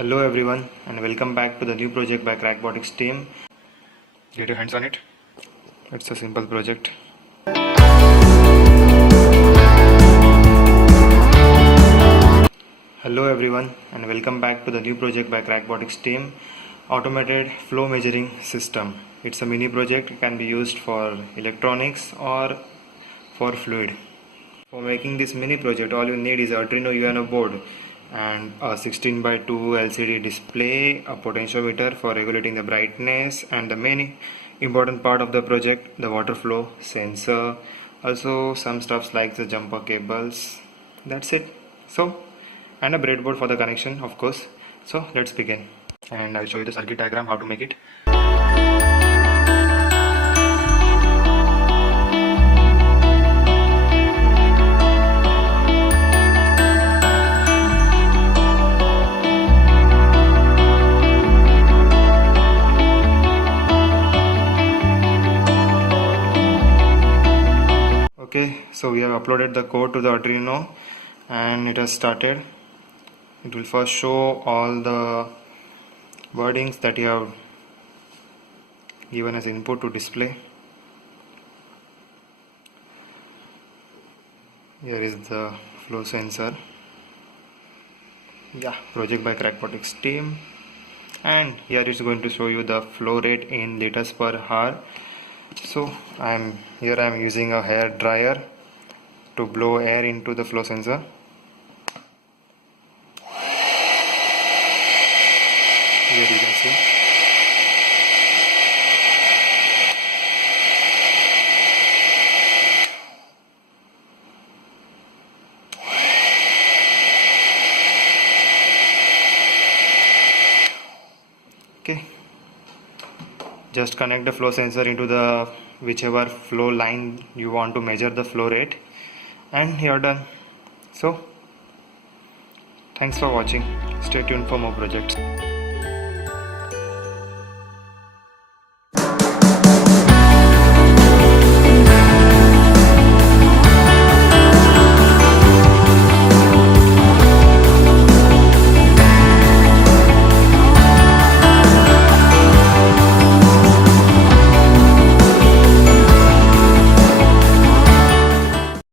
Hello everyone and welcome back to the new project by Crackbotics Team. Get your hands on it. It's a simple project. Hello everyone and welcome back to the new project by Crackbotics Team. Automated flow measuring system. It's a mini project. It can be used for electronics or for fluid. For making this mini project, all you need is Arduino Uno board and a 16:2 LCD display, a potentiometer for regulating the brightness, and the main important part of the project, the water flow sensor, also some stuffs like the jumper cables. That's it. And a breadboard for the connection, of course. So let's begin, and I'll show you the circuit diagram how to make it. Okay, so we have uploaded the code to the Arduino and it has started. It will first show all the wordings that you have given as input to display. Here is the flow sensor. Project by Crackbotics Team. And here it's going to show you the flow rate in liters per hour. So I am using a hair dryer to blow air into the flow sensor. Here you can see. Okay. Just connect the flow sensor into the whichever flow line you want to measure the flow rate, and you're done. So thanks for watching. Stay tuned for more projects.